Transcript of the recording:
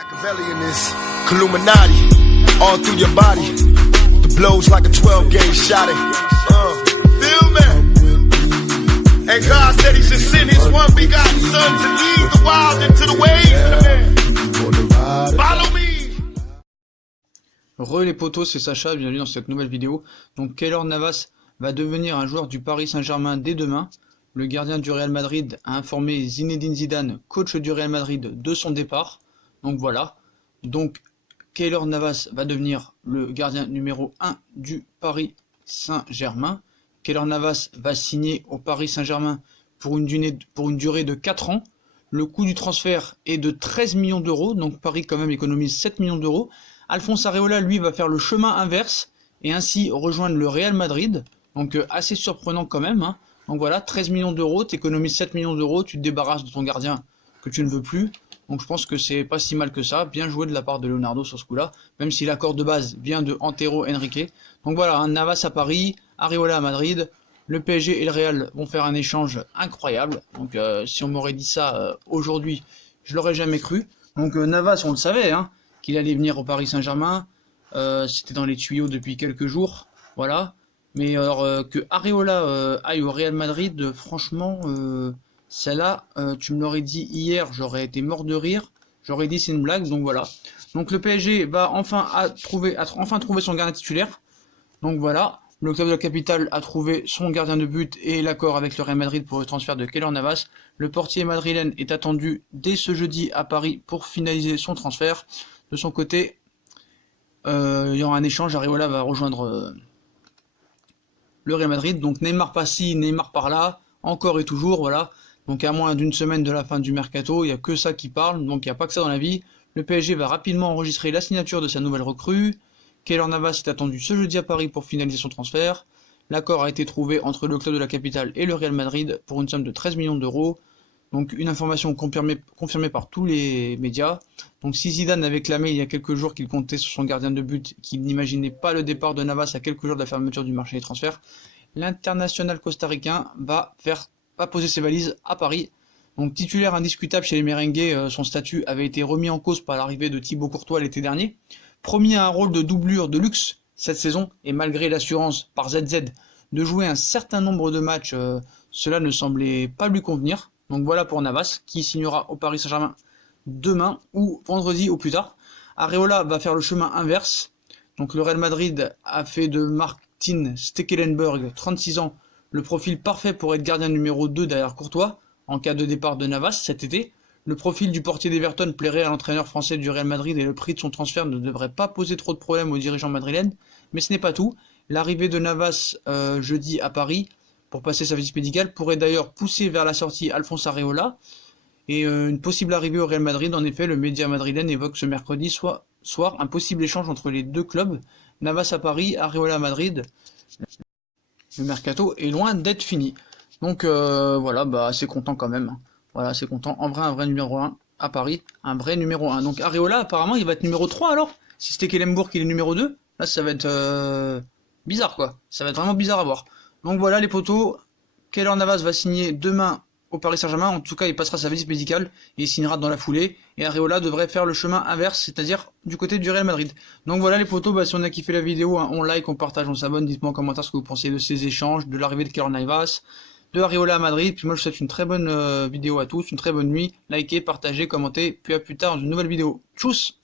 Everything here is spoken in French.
Machiavelli in this Illuminati, all through your body. The blows like a 12-gauge shot. Feel me? And God said He should send His one begotten Son to lead the wild into the ways. Follow me. Re les potos, c'est Sacha, bienvenue dans cette nouvelle vidéo. Donc Keylor Navas va devenir un joueur du Paris Saint-Germain dès demain. Le gardien du Real Madrid a informé Zinedine Zidane, coach du Real Madrid, de son départ. Donc voilà. Donc Keylor Navas va devenir le gardien numéro 1 du Paris Saint-Germain. Keylor Navas va signer au Paris Saint-Germain pour une durée de 4 ans. Le coût du transfert est de 13 millions d'euros. Donc Paris quand même économise 7 millions d'euros. Alphonse Areola, lui, va faire le chemin inverse et ainsi rejoindre le Real Madrid. Donc assez surprenant quand même, hein. Donc voilà, 13 millions d'euros, tu économises 7 millions d'euros, tu te débarrasses de ton gardien que tu ne veux plus. Donc je pense que c'est pas si mal que ça. Bien joué de la part de Leonardo sur ce coup-là, même si l'accord de base vient de Antero Henrique. Donc voilà, un Navas à Paris, Areola à Madrid. Le PSG et le Real vont faire un échange incroyable. Donc si on m'aurait dit ça aujourd'hui, je l'aurais jamais cru. Donc Navas, on le savait, hein, qu'il allait venir au Paris Saint-Germain. C'était dans les tuyaux depuis quelques jours. Voilà. Mais alors que Areola aille au Real Madrid, franchement, celle-là, tu me l'aurais dit hier, j'aurais été mort de rire. J'aurais dit c'est une blague, donc voilà. Donc le PSG va enfin trouver son gardien titulaire. Donc voilà, le club de la capitale a trouvé son gardien de but et l'accord avec le Real Madrid pour le transfert de Keylor Navas. Le portier madrilène est attendu dès ce jeudi à Paris pour finaliser son transfert. De son côté, il y aura un échange, Areola va rejoindre le Real Madrid, donc Neymar par-ci, Neymar par-là, encore et toujours, voilà. Donc à moins d'une semaine de la fin du mercato, il n'y a que ça qui parle, donc il n'y a pas que ça dans la vie. Le PSG va rapidement enregistrer la signature de sa nouvelle recrue. Keylor Navas est attendu ce jeudi à Paris pour finaliser son transfert. L'accord a été trouvé entre le club de la capitale et le Real Madrid pour une somme de 13 millions d'euros. Donc une information confirmée par tous les médias. Donc si Zidane avait clamé il y a quelques jours qu'il comptait sur son gardien de but, qu'il n'imaginait pas le départ de Navas à quelques jours de la fermeture du marché des transferts, l'international costaricain va poser ses valises à Paris. Donc titulaire indiscutable chez les merengues, son statut avait été remis en cause par l'arrivée de Thibaut Courtois l'été dernier. Promis à un rôle de doublure de luxe cette saison, et malgré l'assurance par ZZ de jouer un certain nombre de matchs, cela ne semblait pas lui convenir. Donc voilà pour Navas, qui signera au Paris Saint-Germain demain ou vendredi au plus tard. Areola va faire le chemin inverse. Donc le Real Madrid a fait de Martin Stekelenburg, 36 ans, le profil parfait pour être gardien numéro 2 derrière Courtois, en cas de départ de Navas cet été. Le profil du portier d'Everton plairait à l'entraîneur français du Real Madrid et le prix de son transfert ne devrait pas poser trop de problèmes aux dirigeants madrilènes. Mais ce n'est pas tout. L'arrivée de Navas jeudi à Paris pour passer sa visite médicale pourrait d'ailleurs pousser vers la sortie Alphonse Areola et une possible arrivée au Real Madrid. En effet, le média madrilène évoque ce mercredi soir un possible échange entre les deux clubs. Navas à Paris, Areola à Madrid. Le mercato est loin d'être fini. Donc voilà, assez content quand même. Voilà, assez content. En vrai, un vrai numéro 1 à Paris. Un vrai numéro 1. Donc Areola, apparemment, il va être numéro 3 alors. Si c'était Stekelenburg qui est numéro 2, là ça va être bizarre quoi. Ça va être vraiment bizarre à voir. Donc voilà les potos, Keylor Navas va signer demain au Paris Saint-Germain, en tout cas il passera sa visite médicale et il signera dans la foulée, et Areola devrait faire le chemin inverse, c'est-à-dire du côté du Real Madrid. Donc voilà les potos, si on a kiffé la vidéo, hein, on like, on partage, on s'abonne, dites-moi en commentaire ce que vous pensez de ces échanges, de l'arrivée de Keylor Navas, de Areola à Madrid, puis moi je vous souhaite une très bonne vidéo à tous, une très bonne nuit, likez, partagez, commentez, puis à plus tard dans une nouvelle vidéo. Tchuss!